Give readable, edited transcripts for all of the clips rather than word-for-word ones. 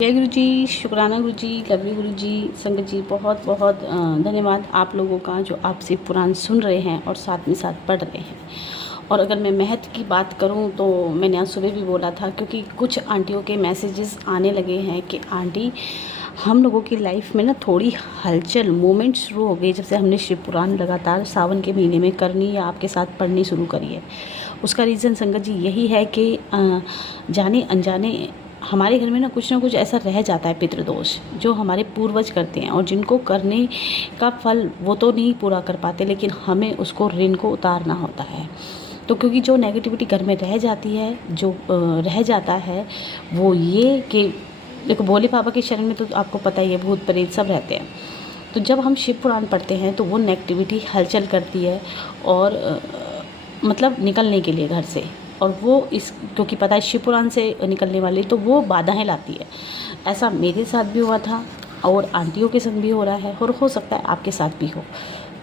जय गुरु जी, शुक्राना गुरु जी, लवली गुरु जी, संगत जी, बहुत बहुत धन्यवाद आप लोगों का जो आप शिव पुराण सुन रहे हैं और साथ में साथ पढ़ रहे हैं। और अगर मैं महत्व की बात करूं तो मैंने आज सुबह भी बोला था, क्योंकि कुछ आंटियों के मैसेजेस आने लगे हैं कि आंटी हम लोगों की लाइफ में ना थोड़ी हलचल मूवमेंट शुरू हो गई जब से हमने शिव पुराण लगातार सावन के महीने में करनी या आपके साथ पढ़नी शुरू करी है। उसका रीज़न संगत जी यही है कि जाने अनजाने हमारे घर में ना कुछ ऐसा रह जाता है, पितृदोष जो हमारे पूर्वज करते हैं और जिनको करने का फल वो तो नहीं पूरा कर पाते, लेकिन हमें उसको ऋण को उतारना होता है। तो क्योंकि जो नेगेटिविटी घर में रह जाती है, जो रह जाता है वो ये कि देखो, भोले बाबा के शरण में तो आपको पता ही है भूत प्रेत सब रहते हैं। तो जब हम शिव पुराण पढ़ते हैं तो वो नेगेटिविटी हलचल करती है और मतलब निकलने के लिए घर से, और वो इस क्योंकि पता है शिव पुराण से निकलने वाली तो वो बाधाएं लाती है। ऐसा मेरे साथ भी हुआ था और आंटियों के संग भी हो रहा है और हो सकता है आपके साथ भी हो।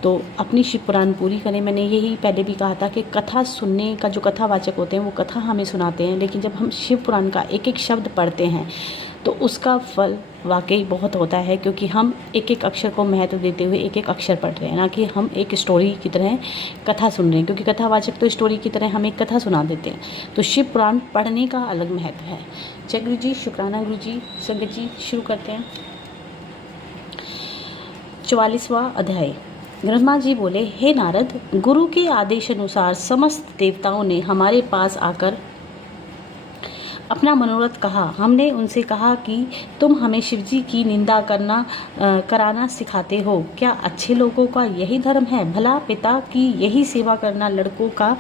तो अपनी शिव पुराण पूरी करें। मैंने यही पहले भी कहा था कि कथा सुनने का जो कथावाचक होते हैं वो कथा हमें सुनाते हैं, लेकिन जब हम शिव पुराण का एक एक शब्द पढ़ते हैं तो उसका फल वाकई बहुत होता है, क्योंकि हम एक एक अक्षर को महत्व देते हुए एक एक अक्षर पढ़ रहे हैं, ना कि हम एक स्टोरी की तरह कथा सुन रहे हैं। क्योंकि कथावाचक तो स्टोरी की तरह हमें कथा सुना देते हैं, तो शिव पुराण पढ़ने का अलग महत्व है। जय गुरु जी, शुक्राना गुरु जी, संगत जी, शुरू करते हैं। 44वां अध्याय। ब्रह्मा जी बोले, हे नारद, गुरु के आदेश अनुसार समस्त देवताओं ने हमारे पास आकर अपना मनोरथ कहा। हमने उनसे कहा कि तुम हमें शिवजी की निंदा कराना सिखाते हो। क्या अच्छे लोगों का यही धर्म है? भला पिता की यही सेवा करना लड़कों का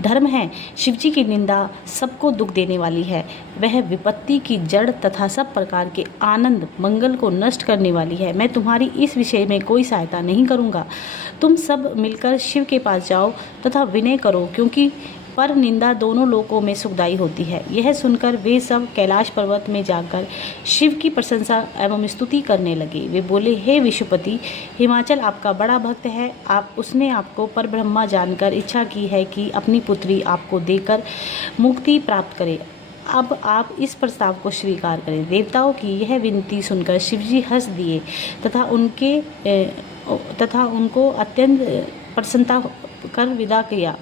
धर्म है? शिवजी की निंदा सबको दुख देने वाली है। वह विपत्ति की जड़ तथा सब प्रकार के आनंद मंगल को नष्ट करने वाली है। मैं तुम्हारी इस विषय में कोई सहायता नहीं करूँगा। तुम सब मिलकर शिव के पास जाओ तथा विनय करो, क्योंकि पर निंदा दोनों लोकों में सुखदायी होती है। यह सुनकर वे सब कैलाश पर्वत में जाकर शिव की प्रशंसा एवं स्तुति करने लगे। वे बोले, हे विशुपति, हिमाचल आपका बड़ा भक्त है। उसने आपको परब्रह्मा जानकर इच्छा की है कि अपनी पुत्री आपको देकर मुक्ति प्राप्त करे। अब आप इस प्रस्ताव को स्वीकार करें। देवताओं की यह विनती सुनकर शिवजी हंस दिए तथा उनको अत्यंत प्रसन्नता कर विदा किया।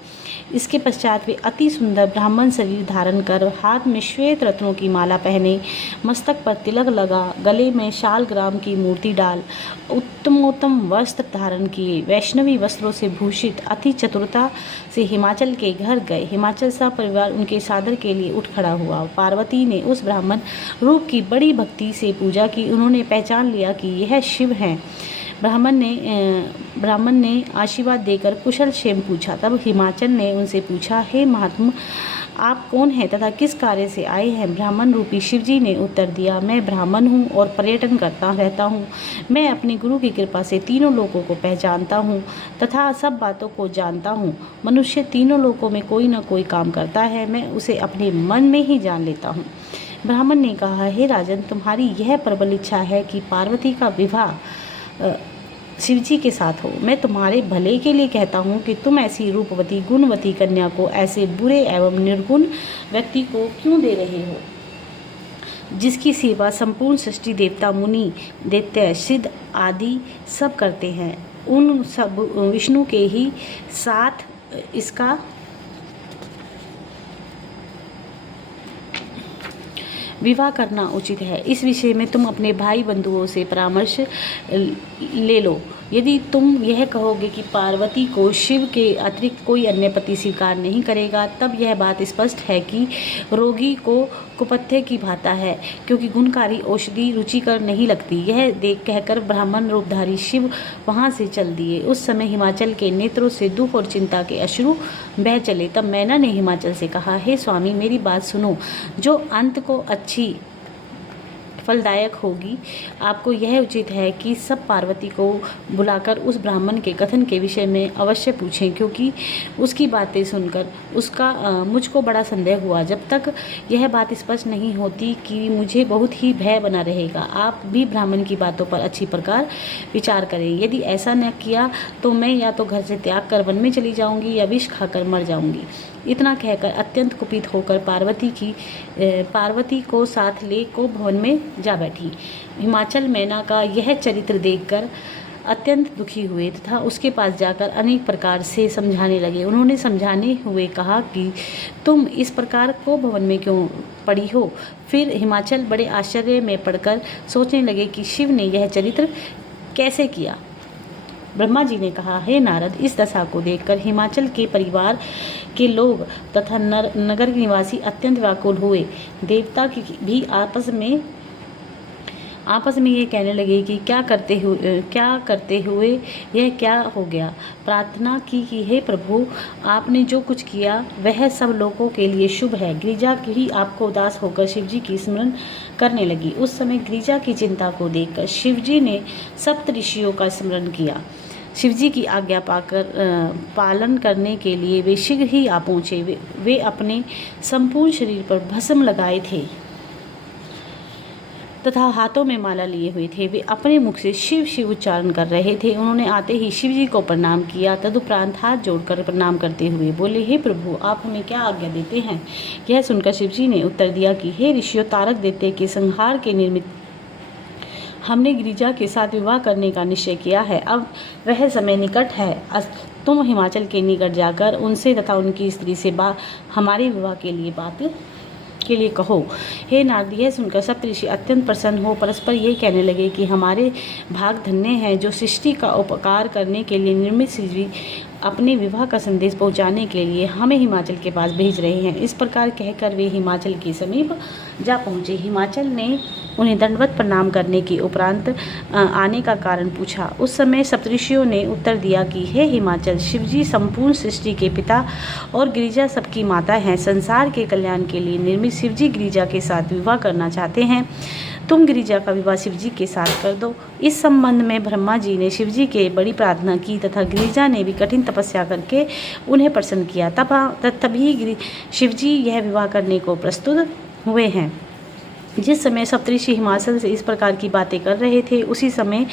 इसके पश्चात वे अति सुंदर ब्राह्मण शरीर धारण कर हाथ में श्वेत रत्नों की माला पहने, मस्तक पर तिलक लगा, गले में शाल ग्राम की मूर्ति डाल, उत्तमोत्तम वस्त्र धारण किए, वैष्णवी वस्त्रों से भूषित अति चतुरता से हिमाचल के घर गए। हिमाचल सा परिवार उनके सादर के लिए उठ खड़ा हुआ। पार्वती ने उस ब्राह्मण रूप की बड़ी भक्ति से पूजा की। उन्होंने पहचान लिया कि यह शिव हैं। ब्राह्मण ने आशीर्वाद देकर कुशल क्षेम पूछा। तब हिमाचल ने उनसे पूछा, हे महात्मा, आप कौन हैं तथा किस कार्य से आए हैं? ब्राह्मण रूपी शिवजी ने उत्तर दिया, मैं ब्राह्मण हूँ और पर्यटन करता रहता हूँ। मैं अपनी गुरु की कृपा से तीनों लोकों को पहचानता हूँ तथा सब बातों को जानता हूँ। मनुष्य तीनों लोकों में कोई न कोई काम करता है, मैं उसे अपने मन में ही जान लेता हूँ। ब्राह्मण ने कहा, हे राजन, तुम्हारी यह प्रबल इच्छा है कि पार्वती का विवाह शिवजी के साथ हो। मैं तुम्हारे भले के लिए कहता हूँ कि तुम ऐसी रूपवती गुणवती कन्या को ऐसे बुरे एवं निर्गुण व्यक्ति को क्यों दे रहे हो, जिसकी सेवा संपूर्ण सृष्टि देवता मुनि दैत्य सिद्ध आदि सब करते हैं। उन सब विष्णु के ही साथ इसका विवाह करना उचित है। इस विषय में तुम अपने भाई बंधुओं से परामर्श ले लो। यदि तुम यह कहोगे कि पार्वती को शिव के अतिरिक्त कोई अन्य पति स्वीकार नहीं करेगा, तब यह बात स्पष्ट है कि रोगी को कुपथ्य की भाता है, क्योंकि गुणकारी औषधि रुचिकर नहीं लगती। यह देख कहकर ब्राह्मण रूपधारी शिव वहाँ से चल दिए। उस समय हिमाचल के नेत्रों से दुख और चिंता के अश्रु बह चले। तब मैना ने हिमाचल से कहा, हे स्वामी, मेरी बात सुनो, जो अंत को अच्छी फलदायक होगी। आपको यह उचित है कि सब पार्वती को बुलाकर उस ब्राह्मण के कथन के विषय में अवश्य पूछें, क्योंकि उसकी बातें सुनकर मुझको बड़ा संदेह हुआ। जब तक यह बात स्पष्ट नहीं होती कि मुझे बहुत ही भय बना रहेगा। आप भी ब्राह्मण की बातों पर अच्छी प्रकार विचार करें। यदि ऐसा न किया तो मैं या तो घर से त्याग कर वन में चली जाऊंगी या विष खाकर मर जाऊंगी। इतना कहकर अत्यंत कुपित होकर पार्वती को साथ ले को भवन में जा बैठी। हिमाचल मैना का यह चरित्र देखकर अत्यंत दुखी हुए तथा उसके पास जाकर अनेक प्रकार से समझाने लगे। उन्होंने समझाने हुए कहा कि तुम इस प्रकार को भवन में क्यों पड़ी हो। फिर हिमाचल बड़े आश्चर्य में पड़कर सोचने लगे कि शिव ने यह चरित्र कैसे किया। ब्रह्मा जी ने कहा, हे नारद, इस दशा को देखकर हिमाचल के परिवार के लोग तथा नगर के निवासी अत्यंत व्याकुल हुए। देवता की भी आपस में ये कहने लगे कि क्या करते हुए यह क्या हो गया। प्रार्थना की कि हे प्रभु, आपने जो कुछ किया वह सब लोगों के लिए शुभ है। गिरिजा भी आपको उदास होकर शिवजी की स्मरण करने लगी। उस समय गिरिजा की चिंता को देखकर शिवजी ने सप्त ऋषियों का स्मरण किया। शिवजी की आज्ञा पाकर पालन करने के लिए वे शीघ्र ही आ पहुँचे। वे अपने संपूर्ण शरीर पर भस्म लगाए थे तथा हाथों में माला लिए हुए थे। वे अपने मुख से शिव शिव उच्चारण कर रहे थे। उन्होंने आते ही शिव जी को प्रणाम किया। तदुपरांत हाथ जोड़कर प्रणाम करते हुए बोले, हे प्रभु, आप हमें क्या आज्ञा देते हैं। यह सुनकर शिव जी ने उत्तर दिया कि हे ऋषियों, तारक दैत्य के संहार के निमित्त हमने गिरिजा के साथ विवाह करने का निश्चय किया है। अब वह समय निकट है। तुम हिमाचल के निकट जाकर उनसे तथा उनकी स्त्री से हमारे विवाह के लिए कहो। हे नारद, यह सुनकर सप्तऋषि अत्यंत प्रसन्न हो परस्पर ये कहने लगे कि हमारे भाग धन्य हैं जो सृष्टि का उपकार करने के लिए निर्मित शिवजी अपने विवाह का संदेश पहुंचाने के लिए हमें हिमाचल के पास भेज रहे हैं। इस प्रकार कहकर वे हिमाचल के समीप जा पहुंचे। हिमाचल ने उन्हें दंडवत प्रणाम करने के उपरांत आने का कारण पूछा। उस समय सप्तऋषियों ने उत्तर दिया कि हे हिमाचल, शिवजी संपूर्ण सृष्टि के पिता और गिरिजा सबकी माता हैं। संसार के कल्याण के लिए निर्मित शिवजी गिरिजा के साथ विवाह करना चाहते हैं। तुम गिरिजा का विवाह शिवजी के साथ कर दो। इस संबंध में ब्रह्मा जी ने शिवजी के बड़ी प्रार्थना की तथा गिरिजा ने भी कठिन तपस्या करके उन्हें प्रसन्न किया। तभी शिवजी यह विवाह करने को प्रस्तुत हुए हैं। जिस समय सप्तऋषि हिमाचल से इस प्रकार की बातें कर रहे थे, उसी समय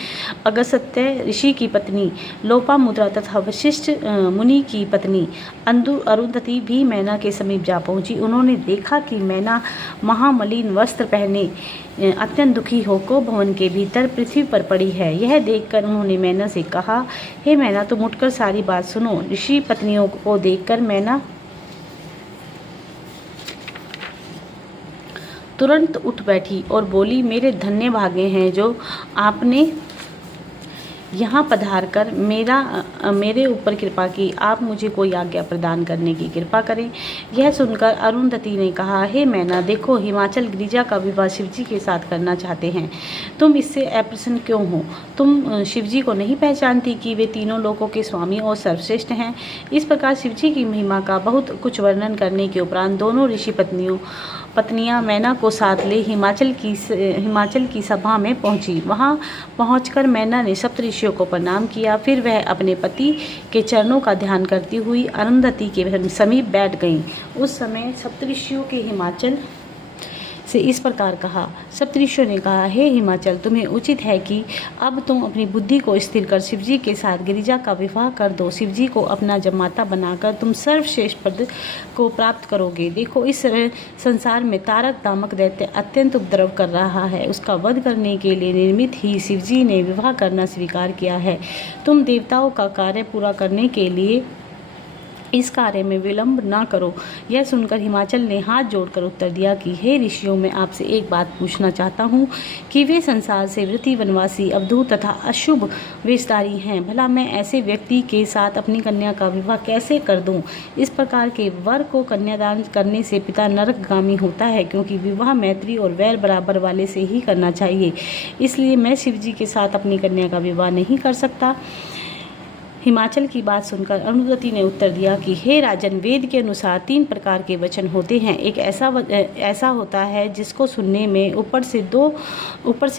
अगस्त्य ऋषि की पत्नी लोपामुद्रा तथा वशिष्ठ मुनि की पत्नी अरुंधति भी मैना के समीप जा पहुंची। उन्होंने देखा कि मैना महामलिन वस्त्र पहने अत्यंत दुखी होकर भवन के भीतर पृथ्वी पर पड़ी है। यह देखकर उन्होंने मैना से कहा, हे मैना, तुम उठकर सारी बात सुनो। ऋषि पत्नियों को देखकर मैना तुरंत उठ बैठी और बोली, मेरे धन्य भागे हैं जो आपने यहाँ पधार कर मेरे ऊपर कृपा की। आप मुझे कोई आज्ञा प्रदान करने की कृपा करें। यह सुनकर अरुंधति ने कहा, हे मैना, देखो, हिमाचल गिरिजा का विवाह शिवजी के साथ करना चाहते हैं। तुम इससे अप्रसन्न क्यों हो? तुम शिवजी को नहीं पहचानती कि वे तीनों लोकों के स्वामी और सर्वश्रेष्ठ हैं। इस प्रकार शिवजी की महिमा का बहुत कुछ वर्णन करने के उपरांत दोनों ऋषि पत्नियां मैना को साथ ले हिमाचल की सभा में पहुंची। वहां पहुंचकर मैना ने सप्तऋषियों को प्रणाम किया। फिर वह अपने पति के चरणों का ध्यान करती हुई अरुंधति के समीप बैठ गईं। उस समय सप्तऋषियों के हिमाचल से इस प्रकार कहा। सप्तऋषियों ने कहा, हे हिमाचल, तुम्हें उचित है कि अब तुम अपनी बुद्धि को स्थिर कर शिवजी के साथ गिरिजा का विवाह कर दो। शिवजी को अपना जमाता बनाकर तुम सर्वश्रेष्ठ पद को प्राप्त करोगे। देखो, इस संसार में तारक नामक दैत्य अत्यंत उपद्रव कर रहा है। उसका वध करने के लिए निर्मित ही शिवजी ने विवाह करना स्वीकार किया है। तुम देवताओं का कार्य पूरा करने के लिए इस कार्य में विलंब ना करो। यह सुनकर हिमाचल ने हाथ जोड़कर उत्तर दिया कि हे ऋषियों, मैं आपसे एक बात पूछना चाहता हूँ कि वे संसार से वृत्ति वनवासी, अवधूत तथा अशुभ वेशधारी हैं। भला मैं ऐसे व्यक्ति के साथ अपनी कन्या का विवाह कैसे कर दूँ? इस प्रकार के वर को कन्यादान करने से पिता नरकगामी होता है, क्योंकि विवाह मैत्री और वैर बराबर वाले से ही करना चाहिए। इसलिए मैं शिवजी के साथ अपनी कन्या का विवाह नहीं कर सकता। हिमाचल की बात सुनकर अरुंधति ने उत्तर दिया कि हे राजन, वेद के अनुसार 3 प्रकार के वचन होते हैं। एक ऐसा होता है जिसको सुनने में ऊपर से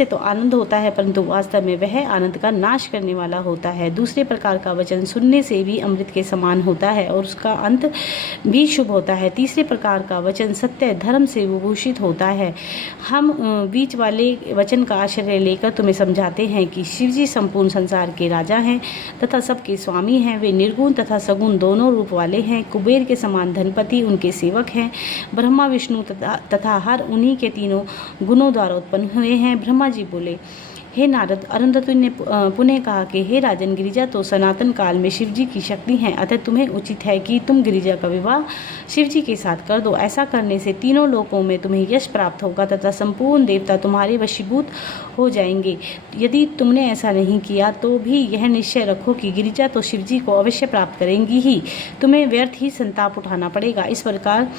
तो आनंद होता है, परंतु वास्तव में वह आनंद का नाश करने वाला होता है। दूसरे प्रकार का वचन सुनने से भी अमृत के समान होता है और उसका अंत भी शुभ होता है। तीसरे प्रकार का वचन सत्य धर्म से विभूषित होता है। हम बीच वाले वचन का आश्रय लेकर तुम्हें समझाते हैं कि शिवजी संपूर्ण संसार के राजा हैं तथा सबके के स्वामी हैं। वे निर्गुण तथा सगुण दोनों रूप वाले हैं। कुबेर के समान धनपति उनके सेवक हैं। ब्रह्मा, विष्णु तथा हर उन्हीं के तीनों गुणों द्वारा उत्पन्न हुए हैं। ब्रह्मा जी बोले, हे नारद, अरुंधति ने पुनः कहा कि हे राजन, गिरिजा तो सनातन काल में शिव जी की शक्ति हैं, अतः तुम्हें उचित है कि तुम गिरिजा का विवाह शिव जी के साथ कर दो। ऐसा करने से तीनों लोकों में तुम्हें यश प्राप्त होगा तथा संपूर्ण देवता तुम्हारे वशीभूत हो जाएंगे। यदि तुमने ऐसा नहीं किया तो भी यह निश्चय रखो कि गिरिजा तो शिव जी को अवश्य प्राप्त करेंगी ही, तुम्हें व्यर्थ ही संताप उठाना पड़ेगा। इस प्रकार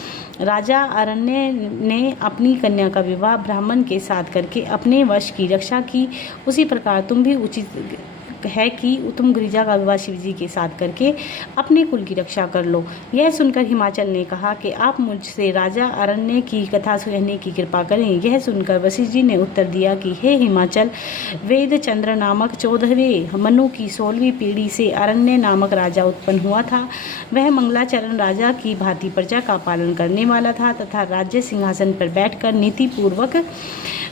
राजा अरण्य ने अपनी कन्या का विवाह ब्राह्मण के साथ करके अपने वश की रक्षा की। उसी प्रकार तुम भी उचित है कि तुम गिरिजा का विवाह शिव जी के साथ करके अपने कुल की रक्षा कर लो। यह सुनकर हिमाचल ने कहा कि आप मुझसे राजा अरण्य की कथा सुनने की कृपा करें। यह सुनकर वशिष्ठ जी ने उत्तर दिया कि हे हिमाचल, वेद चंद्र नामक 14वें मनु की 16वीं पीढ़ी से अरण्य नामक राजा उत्पन्न हुआ था। वह मंगलाचरण राजा की भांति प्रजा का पालन करने वाला था तथा राज्य सिंहासन पर बैठकर नीतिपूर्वक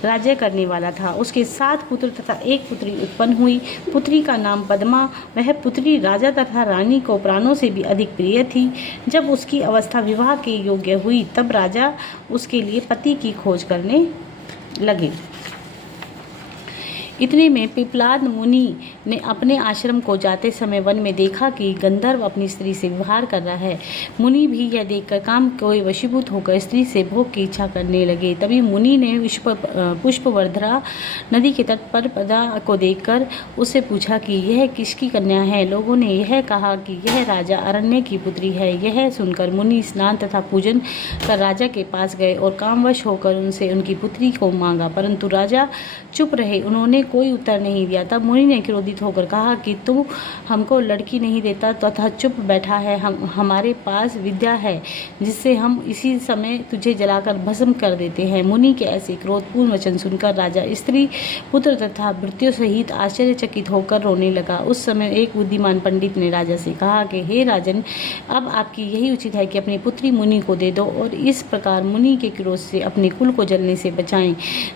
राज्य करने वाला था। उसके 7 पुत्र तथा 1 पुत्री उत्पन्न हुई। पुत्री का नाम पद्मा। वह पुत्री राजा तथा रानी को प्राणों से भी अधिक प्रिय थी। जब उसकी अवस्था विवाह के योग्य हुई तब राजा उसके लिए पति की खोज करने लगे। इतने में पिपलाद मुनि ने अपने आश्रम को जाते समय वन में देखा कि गंधर्व अपनी स्त्री से विवाह कर रहा है। मुनि भी यह देखकर काम के वशीभूत होकर स्त्री से भोग की इच्छा करने लगे। तभी मुनि ने पुष्पवर्धरा नदी के तट पर पदा को देखकर उससे पूछा कि यह किसकी कन्या है। लोगों ने यह कहा कि यह राजा अरण्य की पुत्री है। यह सुनकर मुनि स्नान तथा पूजन कर राजा के पास गए और कामवश होकर उनसे उनकी पुत्री को मांगा, परंतु राजा चुप रहे। उन्होंने कोई उत्तर नहीं दिया। तब मुनि ने क्रोधित होकर कहा कि तू हमको लड़की नहीं देता तथा चुप बैठा है। हमारे पास विद्या है जिससे हम इसी समय तुझे जलाकर भस्म कर देते हैं। मुनि के ऐसे क्रोधपूर्ण वचन सुनकर राजा स्त्री, पुत्र तथा भृत्यों सहित आश्चर्यचकित होकर रोने लगा। उस समय एक बुद्धिमान पंडित ने राजा से कहा कि हे राजन, अब आपकी यही उचित है कि अपनी पुत्री मुनि को दे दो और इस प्रकार मुनि के क्रोध से अपने कुल को जलने से बचाएं।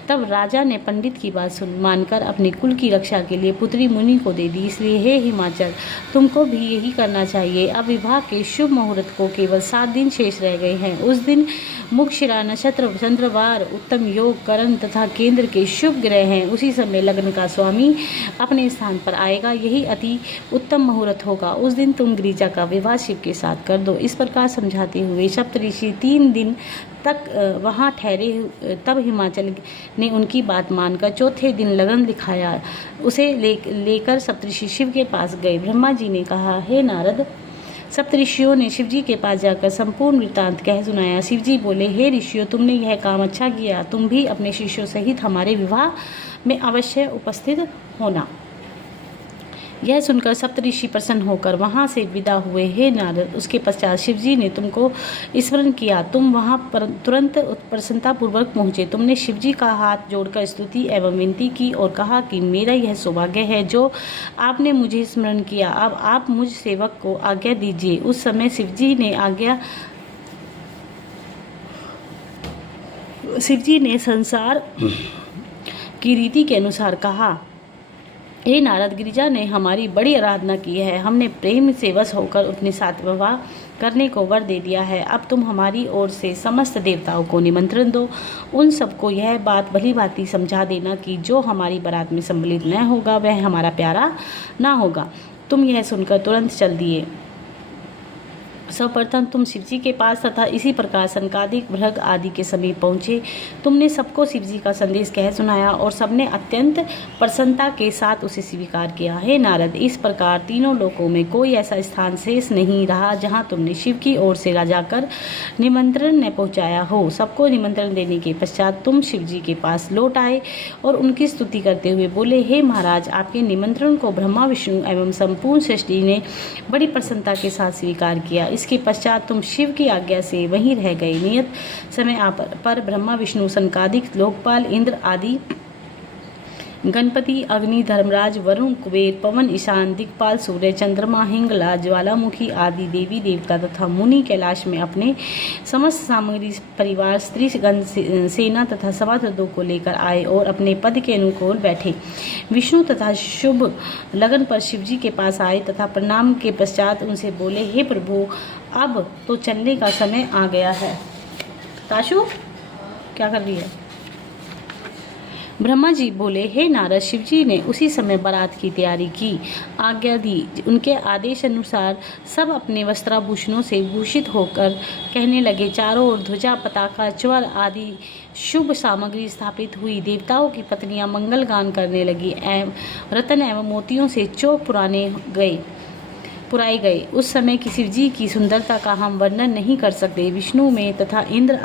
तब राजा ने पंडित की बात मानकर अपने कुल की रक्षा के लिए पुत्री मुनि को दे दी। इसलिए हे हिमाचल, तुमको भी यही करना चाहिए। अब विवाह के शुभ मुहूर्त को केवल 7 दिन शेष रह गए हैं। उस दिन मुक्षिरा नक्षत्र, चंद्रवार, उत्तम योग, करण तथा केंद्र के शुभ ग्रह हैं। उसी समय लग्न का स्वामी अपने स्थान पर आएगा। यही अति उत्तम मुहूर्त होगा। उस दिन तुम गिरिजा का विवाह शिव के साथ कर दो। इस प्रकार समझाते हुए सप्तऋषि 3 दिन तक वहाँ ठहरे। तब हिमाचल ने उनकी बात मानकर चौथे दिन लगन दिखाया। उसे लेकर सप्तऋषि शिव के पास गए। ब्रह्मा जी ने कहा, हे नारद, सप्तऋषियों ने शिवजी के पास जाकर संपूर्ण वृत्तांत कह सुनाया। शिवजी बोले, हे ऋषियों, तुमने यह काम अच्छा किया। तुम भी अपने शिष्यों सहित हमारे विवाह में अवश्य उपस्थित होना। यह सुनकर सप्तऋषि प्रसन्न होकर वहाँ से विदा हुए। हे नारद, उसके पश्चात शिवजी ने तुमको स्मरण किया। तुम वहाँ पर तुरंत प्रसन्नतापूर्वक पहुँचे। तुमने शिवजी का हाथ जोड़कर स्तुति एवं विनती की और कहा कि मेरा यह सौभाग्य है जो आपने मुझे स्मरण किया। अब आप मुझ सेवक को आज्ञा दीजिए। उस समय शिवजी ने संसार की रीति के अनुसार कहा, हे नारद, गिरिजा ने हमारी बड़ी आराधना की है। हमने प्रेम से वश होकर अपने साथ विवाह करने को वर दे दिया है। अब तुम हमारी ओर से समस्त देवताओं को निमंत्रण दो। उन सबको यह बात भली भांति समझा देना कि जो हमारी बारात में सम्मिलित न होगा वह हमारा प्यारा ना होगा। तुम यह सुनकर तुरंत चल दिए। सर्वप्रथम तुम शिवजी के पास तथा इसी प्रकार सनकादिक, भृग आदि के समीप पहुँचे। तुमने सबको शिवजी का संदेश कह सुनाया और सबने अत्यंत प्रसन्नता के साथ उसे स्वीकार किया। हे नारद, इस प्रकार तीनों लोकों में कोई ऐसा स्थान शेष नहीं रहा जहाँ तुमने शिव की ओर से जाकर निमंत्रण न पहुँचाया हो। सबको निमंत्रण देने के पश्चात तुम शिवजी के पास लौट आए और उनकी स्तुति करते हुए बोले, हे महाराज, आपके निमंत्रण को ब्रह्मा, विष्णु एवं संपूर्ण सृष्टि ने बड़ी प्रसन्नता के साथ स्वीकार किया। इसके पश्चात तुम शिव की आज्ञा से वहीं रह गए। नियत समय पर ब्रह्मा, विष्णु, सनकादिक, लोकपाल, इंद्र आदि गणपति, अग्नि, धर्मराज, वरुण, कुबेर, पवन, ईशान, दिक्पाल, सूर्य, चंद्रमा, हिंगला, ज्वालामुखी आदि देवी देवता तथा मुनि कैलाश में अपने समस्त सामग्री परिवार, स्त्रीगण, सेना तथा सभासदों को लेकर आए और अपने पद के अनुकूल बैठे। विष्णु तथा शुभ लगन पर शिवजी के पास आए तथा प्रणाम के पश्चात उनसे बोले, हे प्रभु, अब तो चलने का समय आ गया है। ताशु क्या कर रही है? ब्रह्मा जी बोले, हे नारद, शिवजी ने उसी समय बारात की तैयारी की, आज्ञा दी। उनके आदेश अनुसार सब अपने वस्त्राभूषणों से भूषित होकर कहने लगे। चारों ओर ध्वजा, पताका, च्वर आदि शुभ सामग्री स्थापित हुई। देवताओं की पत्नियां मंगल गान करने लगी। रत्न एवं मोतियों से चौक पुराए गए। उस समय की शिवजी की सुंदरता का हम वर्णन नहीं कर सकते। विष्णु में तथा इंद्र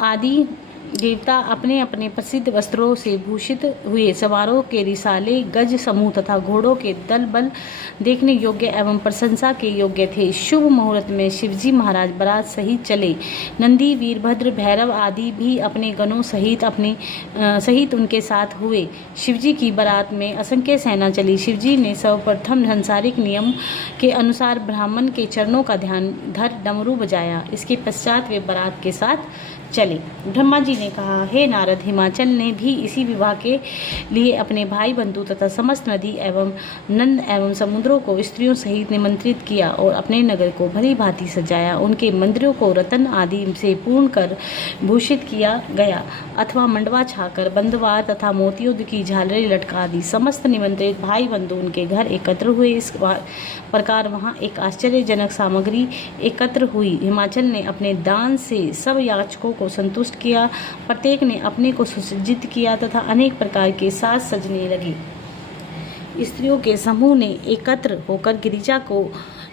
आदि देवता अपने अपने प्रसिद्ध वस्त्रों से भूषित हुए। समारोह के रिसाले, गज समूह तथा घोड़ों के दल बल देखने योग्य एवं प्रशंसा के योग्य थे। शुभ मुहूर्त में शिवजी महाराज बारात सहित चले। नंदी, वीरभद्र, भैरव आदि भी अपने गणों सहित उनके साथ हुए। शिवजी की बारात में असंख्य सेना चली। शिवजी ने सर्वप्रथम सांसारिक नियम के अनुसार ब्राह्मण के चरणों का ध्यान धर डमरू बजाया। इसके पश्चात वे बारात के साथ चले। ब्रह्मा जी ने कहा, हे नारद, हिमाचल ने भी इसी विवाह के लिए अपने भाई बंधु तथा समस्त नदी एवं नंद एवं समुद्रों को स्त्रियों सहित निमंत्रित किया और अपने नगर को भली भांति सजाया। उनके मंदिरों को रत्न आदि से पूर्ण कर भूषित किया गया अथवा मंडवा छाकर, बंदवार तथा मोतियों की झालरें लटका दी। समस्त निमंत्रित भाई बंधु उनके घर एकत्र हुए। इस प्रकार वहाँ एक आश्चर्यजनक सामग्री एकत्र हुई। हिमाचल ने अपने दान से सब याचकों को संतुष्ट किया। प्रत्येक ने अपने को सुसज्जित किया तथा अनेक प्रकार के साज सजने लगे। स्त्रियों के समूह ने एकत्र होकर गिरिजा को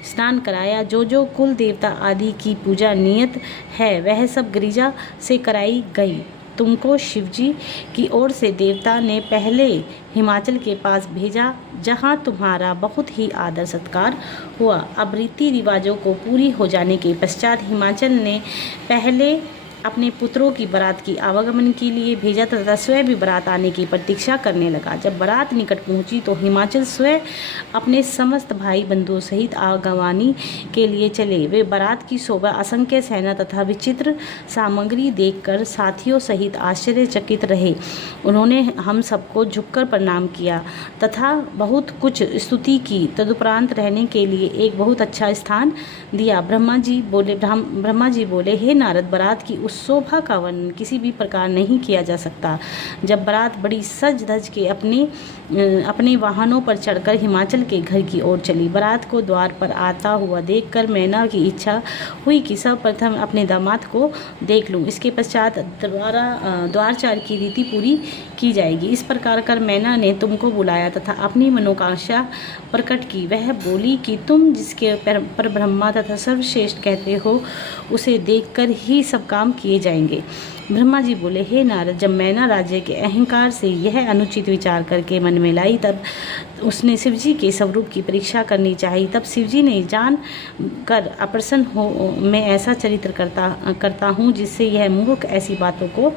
स्नान कराया। जो जो कुल देवता आदि की पूजा नियत है वह सब गिरिजा से कराई गई। तुमको शिवजी की ओर से देवता ने पहले हिमाचल के पास भेजा, जहां तुम्हारा बहुत ही आदर सत्कार हुआ। अब रीति रिवाजों को पूरी हो जाने के पश्चात हिमाचल ने पहले अपने पुत्रों की बारात की आवागमन के लिए भेजा तथा स्वयं भी बारात आने की प्रतीक्षा करने लगा। जब बारात निकट पहुंची तो हिमाचल स्वयं अपने समस्त भाई बंधुओं सहित आगवानी के लिए चले। वे बारात की शोभा, असंख्य सेना तथा विचित्र सामग्री देखकर साथियों सहित आश्चर्यचकित रहे। उन्होंने हम सबको झुककर प्रणाम किया तथा बहुत कुछ स्तुति की। तदुपरांत रहने के लिए एक बहुत अच्छा स्थान दिया। ब्रह्मा जी बोले, हे नारद, बारात की शोभा का वर्णन किसी भी प्रकार नहीं किया जा सकता। जब बारात बड़ी सज धज के अपने वाहनों पर चढ़कर हिमाचल के घर की ओर चली, बारात को द्वार पर आता हुआ देखकर मैना की इच्छा हुई कि सर्वप्रथम अपने दामाद को देख लूं। इसके पश्चात द्वारचार की रीति पूरी की जाएगी। इस प्रकार कर मैना ने तुमको बुलाया तथा अपनी मनोकांक्षा प्रकट की। वह बोली कि तुम जिसके पर ब्रह्मा तथा सर्वश्रेष्ठ कहते हो उसे देखकर ही सब काम किए जाएंगे। ब्रह्मा जी बोले, हे नारद, जब मैना राज्य के अहंकार से यह अनुचित विचार करके मन में लाई तब उसने शिवजी के स्वरूप की परीक्षा करनी चाहिए। तब शिवजी ने जान कर अप्रसन्न हो मैं ऐसा चरित्र करता हूँ जिससे यह मूर्ख ऐसी बातों को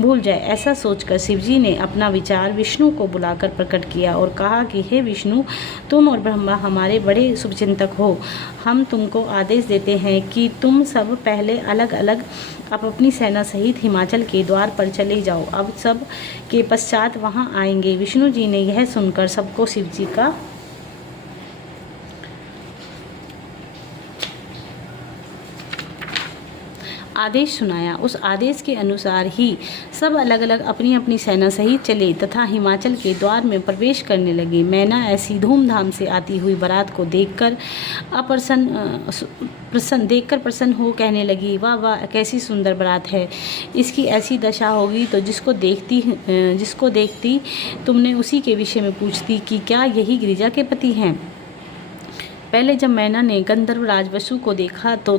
भूल जाए। ऐसा सोचकर शिवजी ने अपना विचार विष्णु को बुलाकर प्रकट किया और कहा कि हे विष्णु, तुम और ब्रह्मा हमारे बड़े शुभचिंतक हो। हम तुमको आदेश देते हैं कि तुम सब पहले अलग अलग अपनी सेना सहित हिमाचल के द्वार पर चले जाओ। अब सब के पश्चात वहां आएंगे। विष्णु जी ने यह सुनकर सबको शिवजी का आदेश सुनाया। उस आदेश के अनुसार ही सब अलग अलग अपनी अपनी सेना सहित चले तथा हिमाचल के द्वार में प्रवेश करने लगे। मैना ऐसी धूमधाम से आती हुई बारात को देखकर प्रसन्न हो कहने लगी, वाह वाह, कैसी सुंदर बारात है। इसकी ऐसी दशा होगी तो जिसको देखती तुमने उसी के विषय में पूछती कि क्या यही गिरिजा के पति हैं। पहले जब मैना ने गंधर्व राज वसु को देखा तो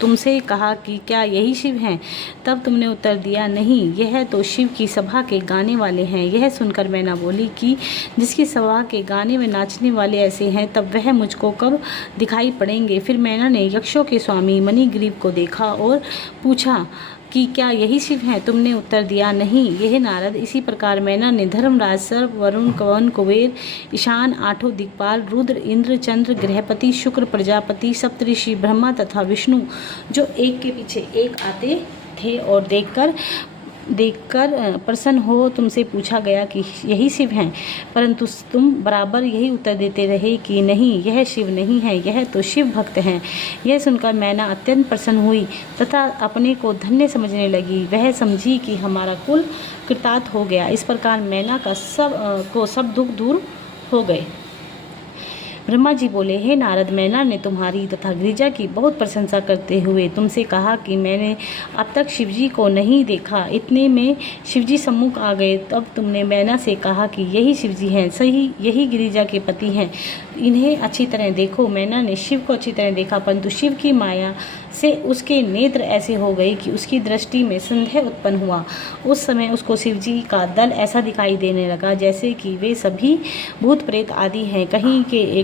तुमसे कहा कि क्या यही शिव हैं। तब तुमने उत्तर दिया, नहीं, यह तो शिव की सभा के गाने वाले हैं। यह सुनकर मैना बोली कि जिसकी सभा के गाने में नाचने वाले ऐसे हैं तब वह मुझको कब दिखाई पड़ेंगे। फिर मैना ने यक्षों के स्वामी मणिग्रीव को देखा और पूछा कि क्या यही शिव हैं? तुमने उत्तर दिया, नहीं यह नारद। इसी प्रकार मैना ने धर्मराज, सर्प, वरुण, पवन, कुबेर, ईशान, आठों दिक्पाल, रुद्र, इंद्र, चंद्र, गृहपति, शुक्र, प्रजापति, सप्तऋषि, ब्रह्मा तथा विष्णु जो एक के पीछे एक आते थे और देखकर प्रसन्न हो तुमसे पूछा गया कि यही शिव हैं, परंतु तुम बराबर यही उत्तर देते रहे कि नहीं, यह शिव नहीं है, यह तो शिव भक्त हैं। यह सुनकर मैना अत्यंत प्रसन्न हुई तथा अपने को धन्य समझने लगी। वह समझी कि हमारा कुल कृतार्थ हो गया। इस प्रकार मैना का सब दुख दूर हो गए। ब्रह्मा जी बोले, हे नारद, मैना ने तुम्हारी तथा गिरिजा की बहुत प्रशंसा करते हुए तुमसे कहा कि मैंने अब तक शिवजी को नहीं देखा। इतने में शिवजी सम्मुख आ गए। तब तुमने मैना से कहा कि यही शिवजी हैं, सही यही गिरिजा के पति हैं, इन्हें अच्छी तरह देखो। मैना ने शिव को अच्छी तरह देखा, परंतु शिव की माया से उसके नेत्र ऐसे हो गए कि उसकी दृष्टि में संदेह उत्पन्न हुआ। उस समय उसको शिवजी का दल ऐसा दिखाई देने लगा जैसे कि वे सभी भूत प्रेत आदि हैं।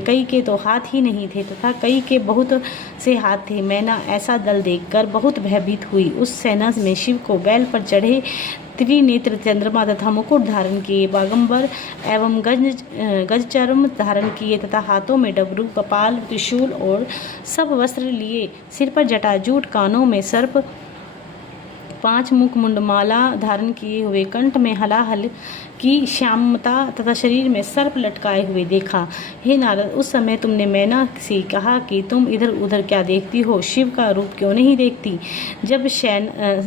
कई के तो हाथ ही नहीं थे तथा कई के बहुत से हाथ थे। मैना ऐसा दल देखकर बहुत भयभीत हुई। उस सेना में शिव को बैल पर चढ़े त्रिनेत्र चंद्रमा तथा मुकुट धारण किए, बागंबर एवं गजचर्म धारण किए तथा हाथों में डबरू, कपाल, त्रिशूल और सब वस्त्र लिए, सिर पर जटाजूट, कानों में सर्प, 5 मुख मुंडमाला धारण किए हुए, कंठ में हलाहल की श्यामता तथा शरीर में सर्प लटकाए हुए देखा। हे नारद, उस समय तुमने मैना से कहा कि तुम इधर उधर क्या देखती हो, शिव का रूप क्यों नहीं देखती? जब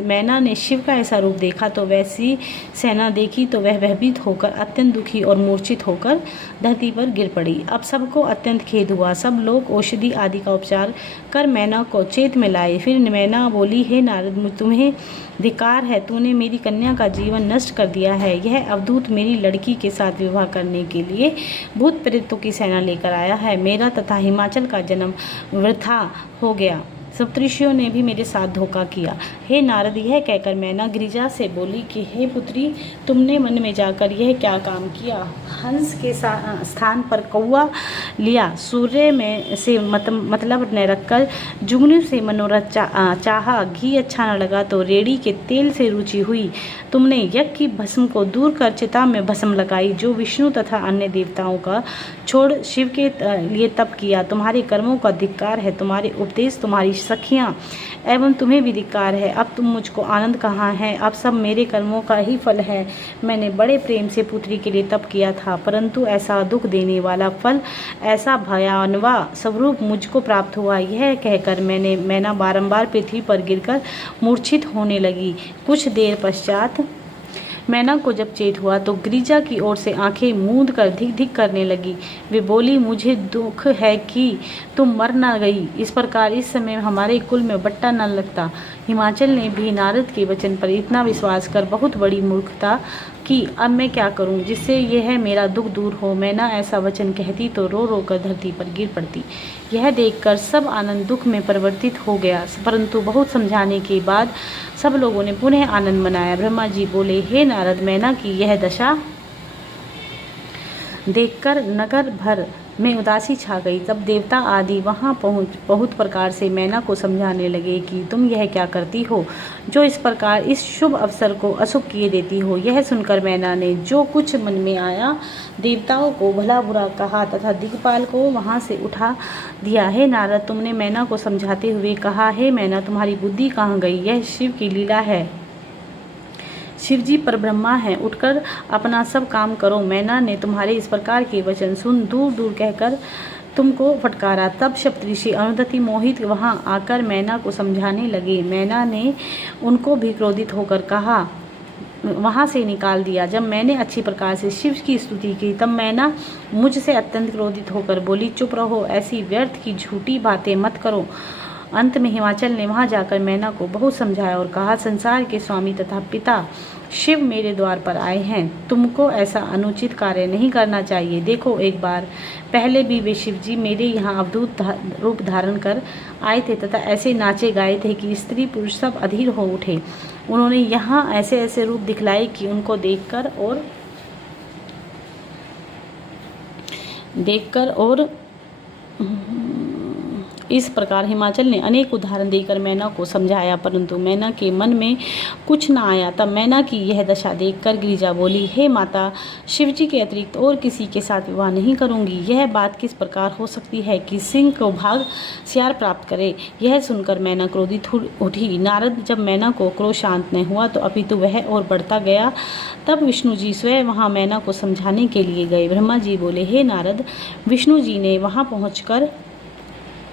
मैना ने शिव का ऐसा रूप देखा तो वैसी सेना देखी तो वह भयभीत होकर अत्यंत दुखी और मूर्छित होकर धरती पर गिर पड़ी। अब सबको अत्यंत खेद हुआ। सब लोग औषधि आदि का उपचार कर मैना को चेत में लाए। फिर मैना बोली, हे नारद, तुम्हें धिक्कार है, तूने मेरी कन्या का जीवन नष्ट कर दिया है। यह अवधूत मेरी लड़की के साथ विवाह करने के लिए भूत प्रेतों की सेना लेकर आया है। मेरा तथा हिमाचल का जन्म वृथा हो गया। सप्तऋषियों ने भी मेरे साथ धोखा किया। हे नारद, यह कहकर मैना गिरिजा से बोली कि हे पुत्री, तुमने मन में जाकर यह क्या काम किया? हंस के स्थान पर कौवा लिया, सूर्य में से मतलब न रखकर जुगनू से मनोरथ चाहा, घी अच्छा न लगा तो रेड़ी के तेल से रुचि हुई। तुमने यज्ञ की भस्म को दूर कर चिता में भस्म लगाई, जो विष्णु तथा अन्य देवताओं का छोड़ शिव के लिए तप किया। तुम्हारे कर्मों का धिक्कार है, तुम्हारे उपदेश, तुम्हारी सखियाँ एवं तुम्हें भी धिक्कार है। अब तुम मुझको आनंद कहाँ है? अब सब मेरे कर्मों का ही फल है। मैंने बड़े प्रेम से पुत्री के लिए तप किया था, परंतु ऐसा दुख देने वाला फल, ऐसा भयानवा स्वरूप मुझको प्राप्त हुआ। यह कहकर मैना बारंबार पृथ्वी पर गिरकर मूर्छित होने लगी। कुछ देर पश्चात मैना को जब चेत हुआ तो गिरिजा की ओर से आंखें मूंद कर धिक धिक करने लगी। वे बोली, मुझे दुख है कि तुम मर न गई। इस प्रकार इस समय हमारे कुल में बट्टा न लगता। हिमाचल ने भी नारद के वचन पर इतना विश्वास कर बहुत बड़ी मूर्खता कि अब मैं क्या करूं जिससे यह मेरा दुख दूर हो। मैना ऐसा वचन कहती तो रो रो कर धरती पर गिर पड़ती। यह देखकर सब आनंद दुख में परिवर्तित हो गया, परंतु बहुत समझाने के बाद सब लोगों ने पुनः आनंद मनाया। ब्रह्मा जी बोले, हे नारद, मैना की यह दशा देखकर नगर भर में उदासी छा गई। तब देवता आदि वहां बहुत प्रकार से मैना को समझाने लगे कि तुम यह क्या करती हो, जो इस प्रकार इस शुभ अवसर को अशुभ किए देती हो। यह सुनकर मैना ने जो कुछ मन में आया देवताओं को भला बुरा कहा तथा दिक्पाल को वहां से उठा दिया। हे नारद, तुमने मैना को समझाते हुए कहा, हे मैना, तुम्हारी बुद्धि कहाँ गई? यह शिव की लीला है। शिवजी पर ब्रह्मा है, उठकर अपना सब काम करो। मैना ने तुम्हारे इस प्रकार के वचन सुन दूर दूर कहकर तुमको फटकारा। तब सप्तऋषि अरुंधति मोहित वहां आकर मैना को समझाने लगे। मैना ने उनको भी क्रोधित होकर कहा, वहां से निकाल दिया। जब मैंने अच्छी प्रकार से शिव की स्तुति की तब मैना मुझसे अत्यंत क्रोधित होकर बोली, चुप रहो, ऐसी व्यर्थ की झूठी बातें मत करो। अंत में हिमाचल ने वहां जाकर मैना को बहुत समझाया और कहा, संसार के स्वामी तथा पिता शिव मेरे द्वार पर आए हैं, तुमको ऐसा अनुचित कार्य नहीं करना चाहिए। देखो, एक बार पहले भी वे शिवजी मेरे यहाँ अवधूत रूप धारण कर आए थे तथा ऐसे नाचे गाए थे कि स्त्री पुरुष सब अधीर हो उठे। उन्होंने यहाँ ऐसे ऐसे रूप दिखलाए कि उनको देखकर और इस प्रकार हिमाचल ने अनेक उदाहरण देकर मैना को समझाया, परंतु मैना के मन में कुछ न आया। तब मैना की यह दशा देखकर गिरिजा बोली, हे माता, शिवजी के अतिरिक्त और किसी के साथ विवाह नहीं करूंगी। यह बात किस प्रकार हो सकती है कि सिंह को भाग सियार प्राप्त करे। यह सुनकर मैना क्रोधित उठी। नारद जब मैना को क्रोध शांत न हुआ तो अपितु वह और बढ़ता गया। तब विष्णु जी स्वयं वहां मैना को समझाने के लिए गए। ब्रह्मा जी बोले, हे नारद, विष्णु जी ने वहां पहुंचकर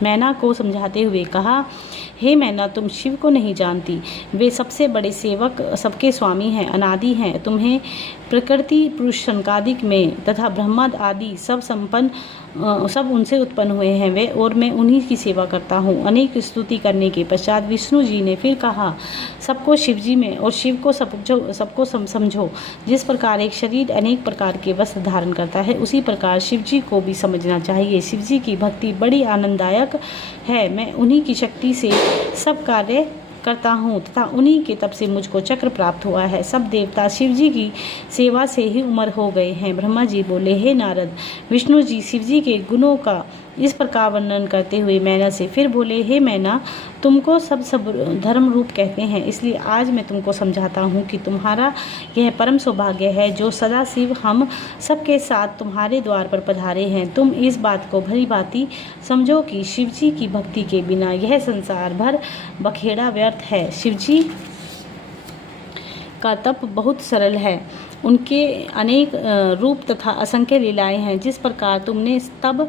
मैना को समझाते हुए कहा, हे मैना, तुम शिव को नहीं जानती। वे सबसे बड़े सेवक, सबके स्वामी हैं, अनादि हैं। तुम्हें प्रकृति पुरुष शनकादिक में तथा ब्रह्माद आदि सब उनसे उत्पन्न हुए हैं वे, और मैं उन्हीं की सेवा करता हूँ। अनेक स्तुति करने के पश्चात विष्णु जी ने फिर कहा, सबको शिव जी में और शिव को सबको समझो। जिस प्रकार एक शरीर अनेक प्रकार के वस्त्र धारण करता है, उसी प्रकार शिव जी को भी समझना चाहिए। शिव जी की भक्ति बड़ी आनंददायक है। मैं उन्हीं की शक्ति से सब कार्य करता हूँ तथा उन्हीं के तप से मुझको चक्र प्राप्त हुआ है। सब देवता शिव जी की सेवा से ही उमर हो गए हैं। ब्रह्मा जी बोले, हे नारद, विष्णु जी शिव जी के गुणों का इस प्रकार वर्णन करते हुए मैना से फिर बोले, हे मैना, तुमको सब धर्म रूप कहते हैं, इसलिए आज मैं तुमको समझाता हूँ कि तुम्हारा यह परम सौभाग्य है जो सदा शिव हम सबके साथ तुम्हारे द्वार पर पधारे हैं। तुम इस बात को भली भांति समझो कि शिव जी की भक्ति के बिना यह संसार भर बखेड़ा व्यर्थ है। शिव जी का तप बहुत सरल है। उनके अनेक रूप तथा असंख्य लीलाएं हैं। जिस प्रकार तुमने तब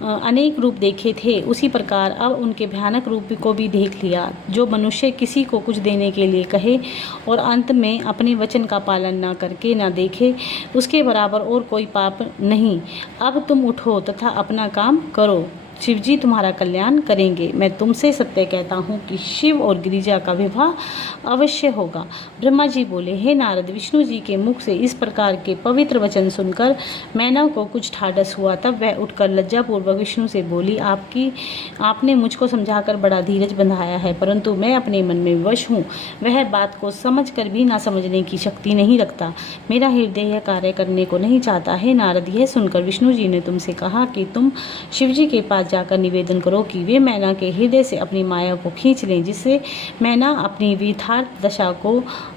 अनेक रूप देखे थे, उसी प्रकार अब उनके भयानक रूप को भी देख लिया। जो मनुष्य किसी को कुछ देने के लिए कहे और अंत में अपने वचन का पालन न करके न देखे, उसके बराबर और कोई पाप नहीं। अब तुम उठो तथा अपना काम करो, शिव जी तुम्हारा कल्याण करेंगे। मैं तुमसे सत्य कहता हूँ कि शिव और गिरिजा का विवाह अवश्य होगा। ब्रह्मा जी बोले, हे नारद, विष्णु जी के मुख से इस प्रकार के पवित्र वचन सुनकर मैना को कुछ ठाडस हुआ। तब वह उठकर लज्जापूर्वक विष्णु से बोली, आपने मुझको समझाकर बड़ा धीरज बंधाया है, परंतु मैं अपने मन में विवश हूँ। वह बात को समझ कर भी ना समझने की शक्ति नहीं रखता। मेरा हृदय यह कार्य करने को नहीं चाहता। हे नारद, यह सुनकर विष्णु जी ने तुमसे कहा कि तुम शिव जी के पास जाकर निवेदन करो कि वे मैना के हृदय से अपनी माया को खींच लें, जिससे मैना अपनी विथार्थ दशा को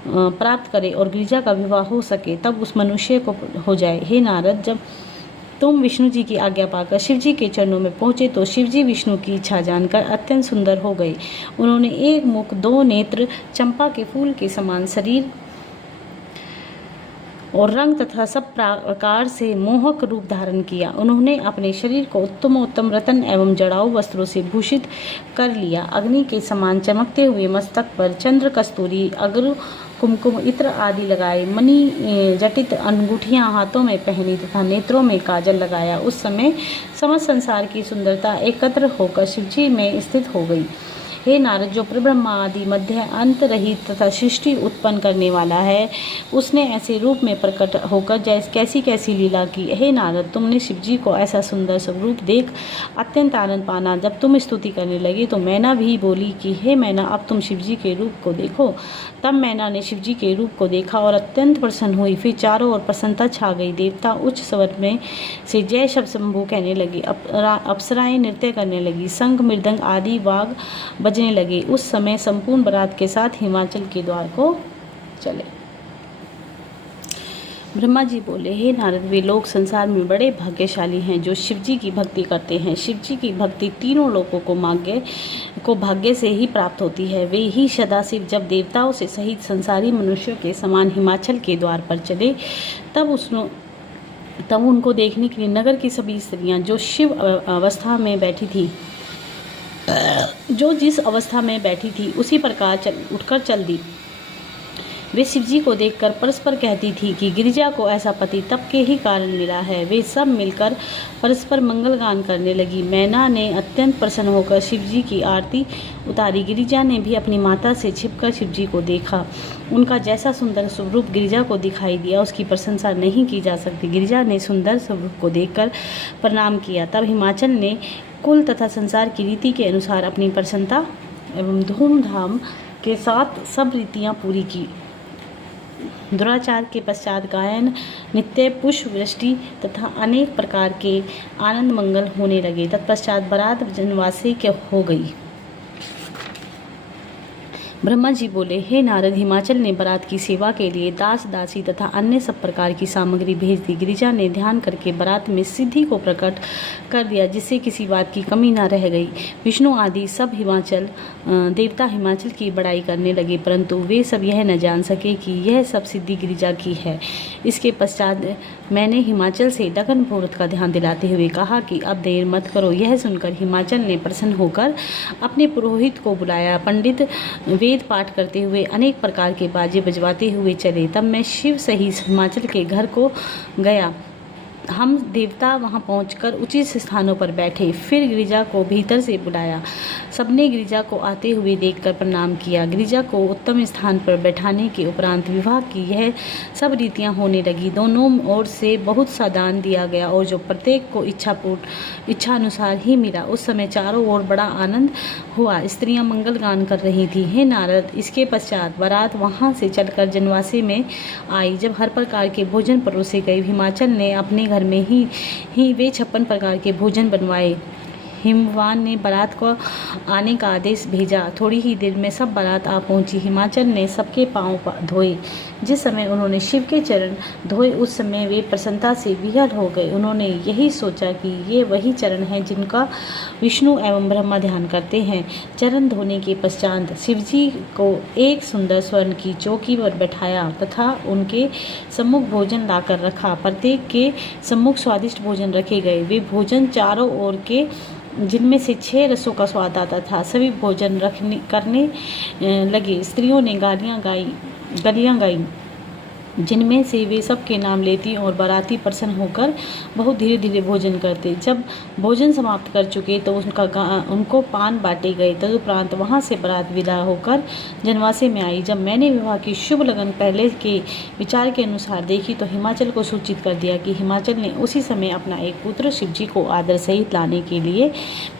प्राप्त करे और गिरिजा का विवाह हो सके, तब उस मनुष्य को हो जाए। हे नारद, जब तुम विष्णु जी की आज्ञा पाकर शिव जी के चरणों में पहुंचे तो शिव जी विष्णु की इच्छा जानकर अत्यंत सुंदर हो गए। उन्होंने एक मुख, दो नेत्र, चंपा के फूल के समान शरीर और रंग तथा सब प्रकार से मोहक रूप धारण किया। उन्होंने अपने शरीर को उत्तम रत्न एवं जड़ाऊ वस्त्रों से भूषित कर लिया। अग्नि के समान चमकते हुए मस्तक पर चंद्र, कस्तूरी, अगरु, कुमकुम, इत्र आदि लगाए, मणि जटित अंगूठियां हाथों में पहनी तथा नेत्रों में काजल लगाया। उस समय समस्त संसार की सुंदरता एकत्र होकर शिवजी में स्थित हो गई। हे नारद, जो प्रब्रह्मा आदि मध्य अंत रहित तथा सृष्टि उत्पन्न करने वाला है, उसने ऐसे रूप में प्रकट होकर कैसी कैसी लीला की। हे नारद, तुमने शिवजी को ऐसा सुंदर स्वरूप देख अत्यंत आनंद पाना। जब तुम स्तुति करने लगे तो मैना भी बोली कि हे मैना, अब तुम शिवजी के रूप को देखो। तब मैना ने शिवजी के रूप को देखा और अत्यंत प्रसन्न हुई। फिर चारों ओर प्रसन्नता छा गई। देवता उच्च स्वर में से जय शब्द शंभु कहने लगे। अप्सराएं नृत्य करने लगी। शंख, मृदंग आदि वाग बजने लगे। उस समय संपूर्ण बारात के साथ हिमाचल के द्वार को चले। ब्रह्मा जी बोले, हे नारद, वे लोग संसार में बड़े भाग्यशाली हैं जो शिवजी की भक्ति करते हैं। शिवजी की भक्ति तीनों लोगों को भाग्य से ही प्राप्त होती है। वे ही सदाशिव जब देवताओं से सहित संसारी मनुष्यों के समान हिमाचल के द्वार पर चले, तब उनको देखने के लिए नगर की सभी स्त्रियां जो जिस अवस्था में बैठी थी उसी प्रकार उठकर चल दी। वे शिवजी को देखकर परस्पर कहती थी कि गिरिजा को ऐसा पति तप के ही कारण मिला है। वे सब मिलकर परस्पर मंगल गान करने लगी। मैना ने अत्यंत प्रसन्न होकर शिवजी की आरती उतारी। गिरिजा ने भी अपनी माता से छिपकर शिवजी को देखा। उनका जैसा सुंदर स्वरूप गिरिजा को दिखाई दिया, उसकी प्रशंसा नहीं की जा सकती। गिरिजा ने सुंदर स्वरूप को देखकर प्रणाम किया। तब हिमाचल ने कुल तथा संसार की रीति के अनुसार अपनी प्रसन्नता एवं धूमधाम के साथ सब रीतियाँ पूरी की। दुराचार के पश्चात गायन, नित्य पुष्प वृष्टि तथा अनेक प्रकार के आनंद मंगल होने लगे। तत्पश्चात बारात जनवासे के हो गई। ब्रह्मा जी बोले, हे नारद, हिमाचल ने बारात की सेवा के लिए दास दासी तथा अन्य सब प्रकार की सामग्री भेज दी। गिरिजा ने ध्यान करके बारात में सिद्धि को प्रकट कर दिया, जिससे किसी बात की कमी न रह गई। विष्णु आदि सब देवता हिमाचल की बड़ाई करने लगे, परंतु वे सब यह न जान सके कि यह सब सिद्धि गिरिजा की है। इसके पश्चात मैंने हिमाचल से दक्कन मुहूर्त का ध्यान दिलाते हुए कहा कि अब देर मत करो। यह सुनकर हिमाचल ने प्रसन्न होकर अपने पुरोहित को बुलाया। पंडित वेद पाठ करते हुए अनेक प्रकार के बाजे बजवाते हुए चले। तब मैं शिव सहित हिमाचल के घर को गया। हम देवता वहां पहुंचकर उचित स्थानों पर बैठे। फिर गिरिजा को भीतर से बुलाया। सबने गिरिजा को आते हुए देखकर प्रणाम किया। गिरिजा को उत्तम स्थान पर बैठाने के उपरांत विवाह की यह सब रीतियां होने लगी। दोनों ओर से बहुत सा दान दिया गया और जो प्रत्येक को इच्छा अनुसार ही मिला। उस समय चारों ओर बड़ा आनंद हुआ। स्त्रियां मंगल गान कर रही थी। हे नारद, इसके पश्चात बारात वहां से चलकर जनवासे में आई। जब हर प्रकार के भोजन परोसे गए, हिमाचल ने अपने घर में ही वे 56 प्रकार के भोजन बनवाए। हिमवान ने बारात को आने का आदेश भेजा। थोड़ी ही देर में सब बारात आ पहुंची। हिमाचल ने सबके पांव धोए। जिस समय उन्होंने शिव के चरण धोए, उस समय वे प्रसन्नता से विह्वल हो गए। उन्होंने यही सोचा कि ये वही चरण हैं जिनका विष्णु एवं ब्रह्मा ध्यान करते हैं। चरण धोने के पश्चात शिवजी को एक सुंदर स्वर्ण की चौकी पर बैठाया तथा उनके सम्मुख भोजन लाकर रखा। प्रत्येक के सम्मुख स्वादिष्ट भोजन रखे गए। वे भोजन चारों ओर के, जिनमें से 6 रसों का स्वाद आता था, सभी भोजन करने लगे। स्त्रियों ने गलियां गाई, जिनमें से वे सबके नाम लेती और बाराती प्रसन्न होकर बहुत धीरे धीरे भोजन करते। जब भोजन समाप्त कर चुके तो उनको पान बांटे गए। तदुपरांत वहां से बारात विदा होकर जनवासे में आई। जब मैंने विवाह की शुभ लगन पहले के विचार के अनुसार देखी तो हिमाचल को सूचित कर दिया कि हिमाचल ने उसी समय अपना एक पुत्र शिवजी को आदर सहित लाने के लिए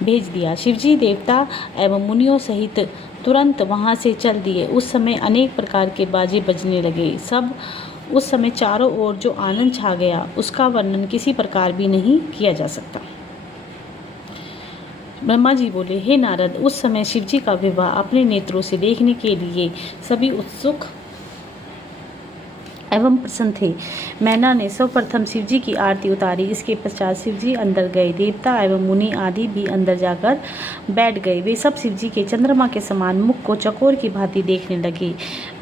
भेज दिया। शिवजी देवता एवं मुनियों सहित तुरंत वहां से चल दिए। उस समय अनेक प्रकार के बाजे बजने लगे। उस समय चारों ओर जो आनंद छा गया, उसका वर्णन किसी प्रकार भी नहीं किया जा सकता। ब्रह्मा जी बोले, हे नारद, उस समय शिवजी का विवाह अपने नेत्रों से देखने के लिए सभी उत्सुक एवं प्रसन्न थे। मैना ने सर्वप्रथम शिवजी की आरती उतारी। इसके पश्चात शिवजी अंदर गए। देवता एवं मुनि आदि भी अंदर जाकर बैठ गए। वे सब शिवजी के चंद्रमा के समान मुख को चकोर की भांति देखने लगे।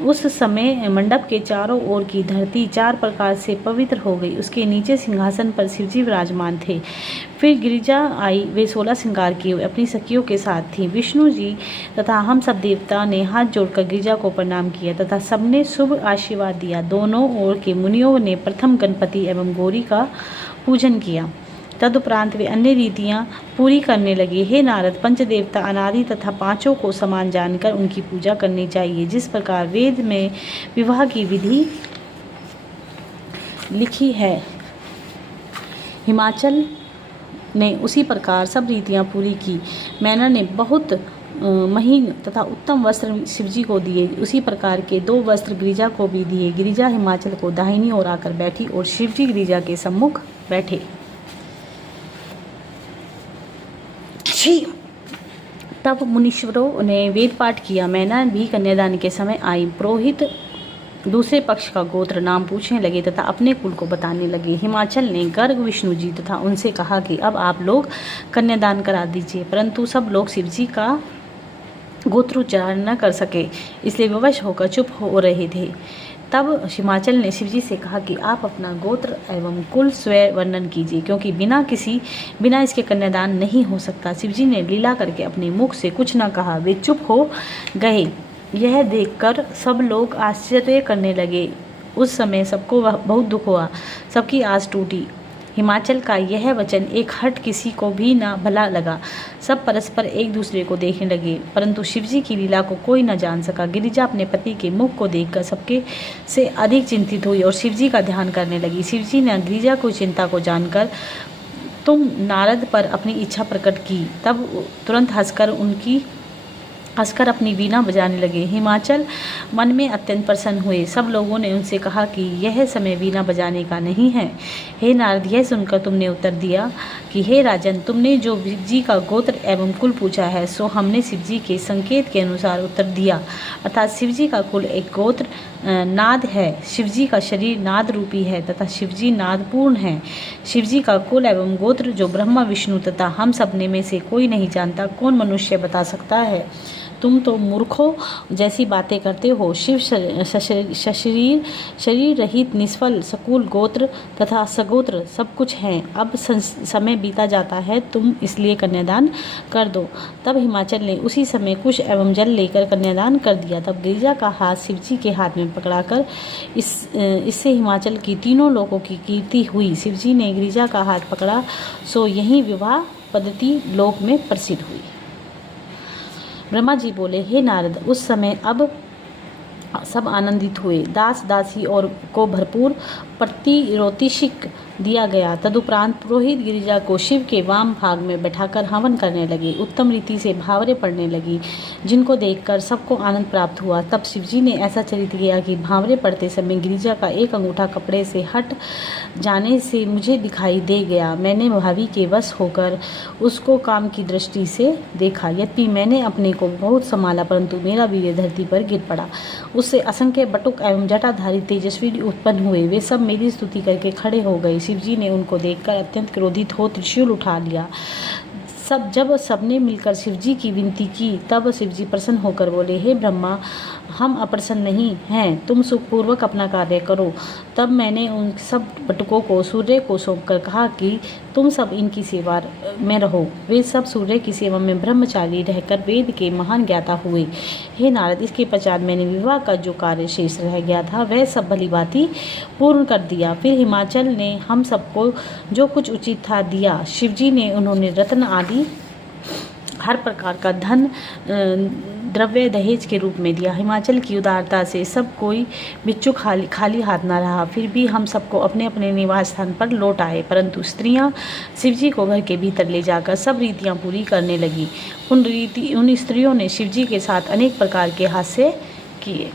उस समय मंडप के चारों ओर की धरती 4 प्रकार से पवित्र हो गई। उसके नीचे सिंहासन पर शिवजी विराजमान थे। फिर गिरिजा आई। वे 16 श्रृंगार की अपनी सखियों के साथ थी। विष्णु जी तथा हम सब देवता ने हाथ जोड़कर गिरिजा को प्रणाम किया तथा सबने शुभ आशीर्वाद दिया। दोनों ओर के मुनियों ने प्रथम गणपति एवं गौरी का पूजन किया। तदुपरांत वे अन्य रीतियां पूरी करने लगे। हे नारद, पंचदेवता अनादि तथा 5 को समान जानकर उनकी पूजा करनी चाहिए। जिस प्रकार वेद में विवाह की विधि लिखी है, हिमाचल ने उसी प्रकार सब रीतियां पूरी की। मैना ने बहुत महीन तथा उत्तम वस्त्र शिवजी को दिए। उसी प्रकार के 2 वस्त्र गिरिजा को भी दिए। गिरिजा हिमाचल को दाहिनी ओर आकर बैठी और शिवजी गिरिजा के सम्मुख बैठे। तब मुनीश्वरों ने वेद पाठ किया। मैना भी कन्यादान के समय आई। पुरोहित दूसरे पक्ष का गोत्र नाम पूछने लगे तथा अपने कुल को बताने लगे। हिमाचल ने गर्ग विष्णु जी तथा उनसे कहा कि अब आप लोग कन्यादान करा दीजिए, परंतु सब लोग शिवजी का गोत्रोच्चारण न कर सके, इसलिए विवश होकर चुप हो रहे थे। तब हिमाचल ने शिवजी से कहा कि आप अपना गोत्र एवं कुल स्वयं वर्णन कीजिए, क्योंकि बिना इसके कन्यादान नहीं हो सकता। शिवजी ने लीला करके अपने मुख से कुछ न कहा। वे चुप हो गए। यह देखकर सब लोग आश्चर्य करने लगे। उस समय सबको बहुत दुख हुआ। सबकी आस टूटी। हिमाचल का यह वचन एक हट किसी को भी न भला लगा। सब परस्पर एक दूसरे को देखने लगे, परंतु शिवजी की लीला को कोई न जान सका। गिरिजा अपने पति के मुख को देखकर सबके से अधिक चिंतित हुई और शिवजी का ध्यान करने लगी। शिवजी ने गिरिजा को चिंता को जानकर तुम नारद पर अपनी इच्छा प्रकट की। तब तुरंत हंसकर उनकी हंसकर अपनी वीणा बजाने लगे। हिमाचल मन में अत्यंत प्रसन्न हुए। सब लोगों ने उनसे कहा कि यह समय वीणा बजाने का नहीं है। हे नारद, यह सुनकर तुमने उत्तर दिया कि हे राजन, तुमने जो शिवजी का गोत्र एवं कुल पूछा है सो हमने शिवजी के संकेत के अनुसार उत्तर दिया। अर्थात शिवजी का कुल एक गोत्र नाद है। शिवजी का शरीर नाद रूपी है तथा शिवजी नादपूर्ण है। शिवजी का कुल एवं गोत्र जो ब्रह्मा विष्णु तथा हम सबने में से कोई नहीं जानता, कौन मनुष्य बता सकता है? तुम तो मूर्खों जैसी बातें करते हो। शिव शरीर रहित निष्फल सकुल गोत्र तथा सगोत्र सब कुछ हैं। अब समय बीता जाता है, तुम इसलिए कन्यादान कर दो। तब हिमाचल ने उसी समय कुश एवं जल लेकर कन्यादान कर दिया। तब गिरिजा का हाथ शिवजी के हाथ में पकड़ाकर इससे हिमाचल की तीनों लोगों की कीर्ति हुई। शिवजी ने गिरिजा का हाथ पकड़ा सो यही विवाह पद्धति लोक में प्रसिद्ध हुई। ब्रह्मा जी बोले, हे नारद, उस समय अब सब आनंदित हुए। दास दासी और को भरपूर प्रतिरोतिशिक दिया गया। तदुपरांत पुरोहित गिरिजा को शिव के वाम भाग में बैठाकर हवन करने लगे। उत्तम रीति से भावरें पड़ने लगी, जिनको देखकर सबको आनंद प्राप्त हुआ। तब शिवजी ने ऐसा चरित किया कि भावरें पड़ते समय गिरिजा का एक अंगूठा कपड़े से हट जाने से मुझे दिखाई दे गया। मैंने भावी के वश होकर उसको काम की दृष्टि से देखा। यद्यपि मैंने अपने को बहुत संभाला, परंतु मेरा वीर्य धरती पर गिर पड़ा। उससे असंख्य बटुक एवं जटाधारी तेजस्वी उत्पन्न हुए। वे सब मेरी स्तुति करके खड़े हो गए। शिवजी ने उनको देखकर अत्यंत क्रोधित हो त्रिशूल उठा लिया। जब सबने मिलकर शिवजी की विनती की, तब शिवजी प्रसन्न होकर बोले, हे ब्रह्मा, हम अप्रसन्न नहीं हैं, तुम सुखपूर्वक अपना कार्य करो। तब मैंने उन सब बटुकों को सूर्य को सौंपकर कहा कि तुम सब इनकी सेवा में रहो। वे सब सूर्य की सेवा में ब्रह्मचारी रहकर वेद के महान ज्ञाता हुए। हे नारद, इसके पश्चात मैंने विवाह का जो कार्य शेष रह गया था वह सब भलीभांति पूर्ण कर दिया। फिर हिमाचल ने हम सबको जो कुछ उचित था दिया। शिवजी ने उन्होंने रत्न आदि हर प्रकार का धन द्रव्य दहेज के रूप में दिया। हिमाचल की उदारता से सब कोई बिच्छू खाली हाथ न रहा। फिर भी हम सबको अपने अपने निवास स्थान पर लौट आए, परंतु स्त्रियां शिवजी को घर के भीतर ले जाकर सब रीतियां पूरी करने लगी। उन स्त्रियों ने शिवजी के साथ अनेक प्रकार के हास्य किए।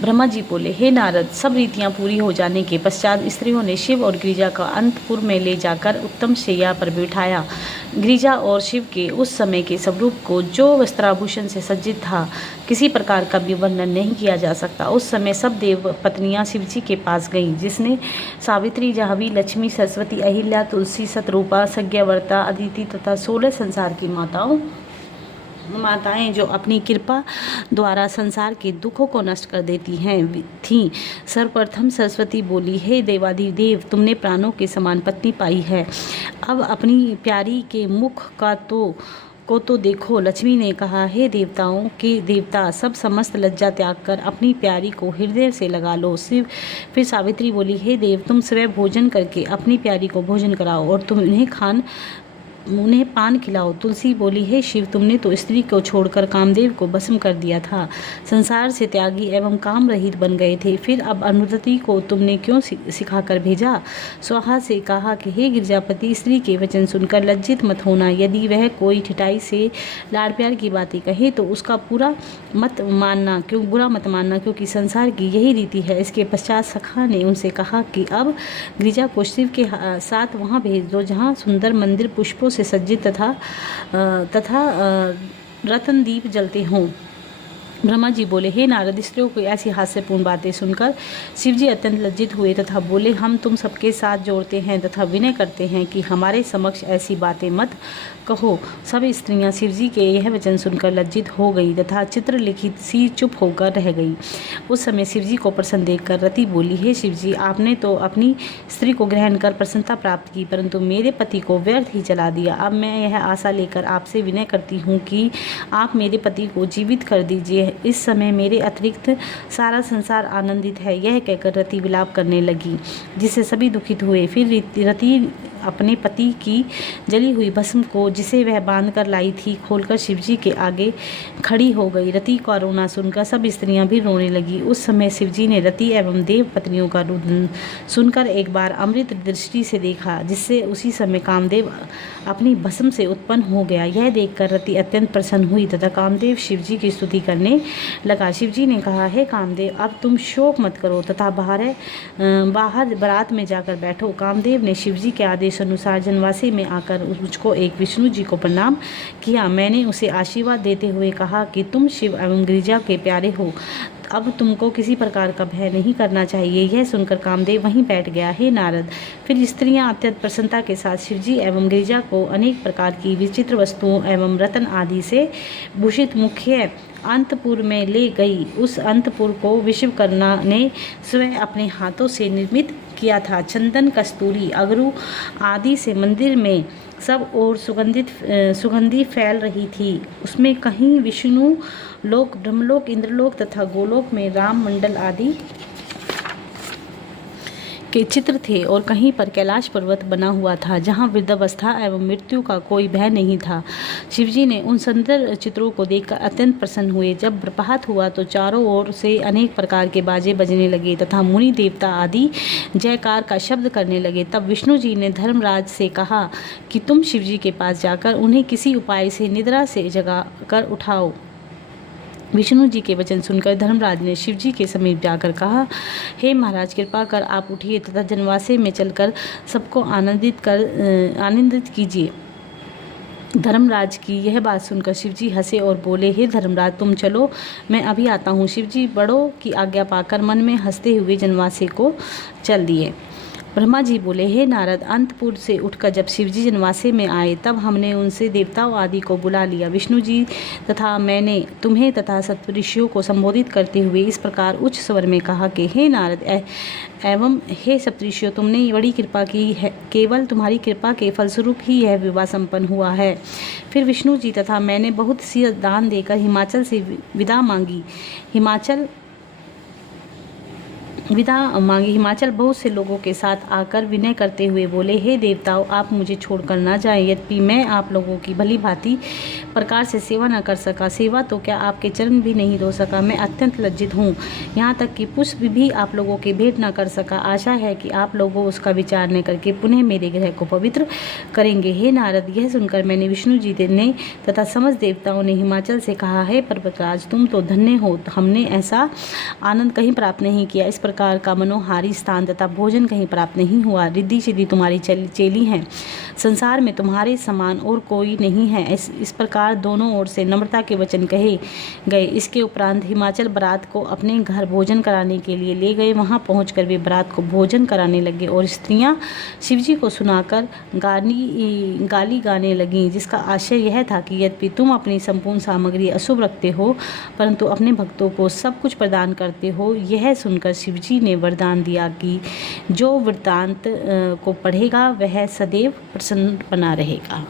ब्रह्मा जी बोले, हे नारद, सब रीतियां पूरी हो जाने के पश्चात स्त्रियों ने शिव और गिरिजा का अंतपुर में ले जाकर उत्तम शैया पर बिठाया। गिरिजा और शिव के उस समय के स्वरूप को, जो वस्त्राभूषण से सज्जित था, किसी प्रकार का भी वर्णन नहीं किया जा सकता। उस समय सब देव पत्नियां शिवजी के पास गईं, जिसने सावित्री, जाह्नवी, लक्ष्मी, सरस्वती, अहिल्या, तुलसी, शतरूपा, सज्ञावर्ता, अदिति तथा 16 संसार की माताएं जो अपनी कृपा द्वारा संसार के दुखों को नष्ट कर देती हैं थीं। सर्वप्रथम सरस्वती बोली, हे देवाधिदेव, तुमने प्राणों के समान पत्नी पाई है। अब अपनी प्यारी के मुख को तो देखो। लक्ष्मी ने कहा, हे देवताओं के देवता, सब समस्त लज्जा त्याग कर अपनी प्यारी को हृदय से लगा लो। फिर सावित्री बोली, हे देव, तुम स्वयं भोजन करके अपनी प्यारी को भोजन कराओ और तुम उन्हें पान खिलाओ। तुलसी बोली, हे शिव, तुमने तो स्त्री को छोड़कर कामदेव को भस्म कर दिया था, संसार से त्यागी एवं काम रहित बन गए थे, फिर अब अनुरति को तुमने क्यों सिखाकर भेजा? स्वाहा से कहा कि हे गिरजापति, स्त्री के वचन सुनकर लज्जित मत होना। यदि वह कोई ठिठाई से लाड़ प्यार की बातें कहे तो उसका बुरा मत मानना, क्योंकि संसार की यही रीति है। इसके पश्चात सखा ने उनसे कहा कि अब गिरिजा को शिव के साथ वहाँ भेज दो, जहाँ सुंदर मंदिर पुष्पों से सज्जित तथा रतन दीप जलते हों। ब्रह्मा जी बोले, हे नारद, स्त्रियों को ऐसी हास्यपूर्ण बातें सुनकर शिवजी अत्यंत लज्जित हुए तथा बोले, हम तुम सबके साथ जोड़ते हैं तथा विनय करते हैं कि हमारे समक्ष ऐसी बातें मत कहो। सब स्त्रियां शिवजी के यह वचन सुनकर लज्जित हो गई तथा चित्रलिखित सी चुप होकर रह गई। उस समय शिवजी को प्रसन्न देखकर रति बोली, हे शिवजी, आपने तो अपनी स्त्री को ग्रहण कर प्रसन्नता प्राप्त की, परंतु मेरे पति को व्यर्थ ही जला दिया। अब मैं यह आशा लेकर आपसे विनय करती हूँ कि आप मेरे पति को जीवित कर दीजिए इस समय मेरे अतिरिक्त सारा संसार आनंदित है। यह कहकर रति विलाप करने लगी, जिससे सभी दुखित हुए। फिर रति अपने पति की जली हुई भस्म को, जिसे वह बांध कर लाई थी, खोलकर शिवजी के आगे खड़ी हो गई। रति का रोना सुनकर सब स्त्रियां भी रोने लगी। उस समय शिवजी ने रति एवं देव पत्नियों का रुदन सुनकर एक बार अमृत दृष्टि से देखा, जिससे उसी समय कामदेव अपनी भस्म से उत्पन्न हो गया। यह देखकर रति अत्यंत प्रसन्न हुई तथा कामदेव शिवजी की स्तुति करने लगा। शिवजी ने कहा, हे कामदेव, अब तुम शोक मत करो तथा बाहर बारात में जाकर बैठो। कामदेव ने शिवजी के आदेश अनुसार जनवासी में आकर मुझको एक विष्णु जी को प्रणाम किया। मैंने उसे आशीर्वाद देते हुए कहा कि तुम शिव एवं गिरिजा के प्यारे हो, अब तुमको किसी प्रकार का भय नहीं करना चाहिए। यह सुनकर कामदेव वहीं बैठ गया। हे नारद, फिर स्त्रियां अत्यंत प्रसन्नता के साथ शिवजी एवं गिरिजा को अनेक प्रकार की विचित्र वस्तुओं एवं रत्न आदि से भूषित मुख्य अंतपुर में ले गई। उस अंतपुर को विश्वकर्मा ने स्वयं अपने हाथों से निर्मित किया था। चंदन, कस्तूरी, अगरू आदि से मंदिर में सब ओर सुगंधी फैल रही थी। उसमें कहीं विष्णु लोक, ब्रह्मलोक, इंद्रलोक तथा गोलोक में राम मंडल आदि के चित्र थे और कहीं पर कैलाश पर्वत बना हुआ था, जहां वृद्धावस्था एवं मृत्यु का कोई भय नहीं था। शिवजी ने उन सुंदर चित्रों को देखकर अत्यंत प्रसन्न हुए। जब प्रभात हुआ तो चारों ओर से अनेक प्रकार के बाजे बजने लगे तथा मुनि देवता आदि जयकार का शब्द करने लगे। तब विष्णु जी ने धर्मराज से कहा कि तुम शिवजी के पास जाकर उन्हें किसी उपाय से निद्रा से जगा कर उठाओ। विष्णु जी के वचन सुनकर धर्मराज ने शिवजी के समीप जाकर कहा, हे महाराज, कृपा कर आप उठिए तथा जनवासे में चलकर सबको आनंदित कीजिए। धर्मराज की यह बात सुनकर शिवजी हंसे और बोले, हे धर्मराज, तुम चलो, मैं अभी आता हूँ। शिवजी बड़ों की आज्ञा पाकर मन में हंसते हुए जनवासे को चल दिए। ब्रह्मा जी बोले, हे नारद, अंतपुर से उठकर जब शिवजी जनवासे में आए तब हमने उनसे देवताओं आदि को बुला लिया। विष्णु जी तथा मैंने तुम्हें तथा सप्तऋषियों को संबोधित करते हुए इस प्रकार उच्च स्वर में कहा कि हे नारद एवं हे सप्तऋषियों, तुमने बड़ी कृपा की है। केवल तुम्हारी कृपा के फलस्वरूप ही यह विवाह संपन्न हुआ है। फिर विष्णु जी तथा मैंने बहुत सी दान देकर हिमाचल से विदा मांगी। हिमाचल बहुत से लोगों के साथ आकर विनय करते हुए बोले, हे देवताओं, आप मुझे छोड़कर ना जाएं। यद्यपि मैं आप लोगों की भली भांति प्रकार से सेवा न कर सका, सेवा तो क्या आपके चरण भी नहीं धो सका, मैं अत्यंत लज्जित हूँ। यहाँ तक कि पुष्प भी आप लोगों के भेंट न कर सका। आशा है कि आप लोगों उसका विचार न करके पुनः मेरे ग्रह को पवित्र करेंगे। हे नारद, यह सुनकर मैंने विष्णु जी ने तथा समस्त देवताओं ने हिमाचल से कहा, हे पर्वतराज, तुम तो धन्य हो, हमने ऐसा आनंद कहीं प्राप्त नहीं किया। इस प्रकार का मनोहारी स्थान तथा भोजन कहीं प्राप्त नहीं हुआ। रिद्धि सिद्धि तुम्हारी चेली हैं, संसार में तुम्हारे समान और कोई नहीं है। इस प्रकार दोनों ओर से नम्रता के वचन कहे गए। इसके उपरांत हिमाचल बारात को अपने घर भोजन कराने के लिए ले गए। वहां पहुंचकर वे बारात को भोजन कराने लगे और स्त्रियां शिवजी को सुनाकर गाली गाने लगीं, जिसका आशय यह था कि यद्यपि तुम अपनी संपूर्ण सामग्री अशुभ रखते हो, परंतु अपने भक्तों को सब कुछ प्रदान करते हो। यह सुनकर शिवजी ने वरदान दिया कि जो वृत्तांत को पढ़ेगा वह सदैव प्रसन्न बना रहेगा।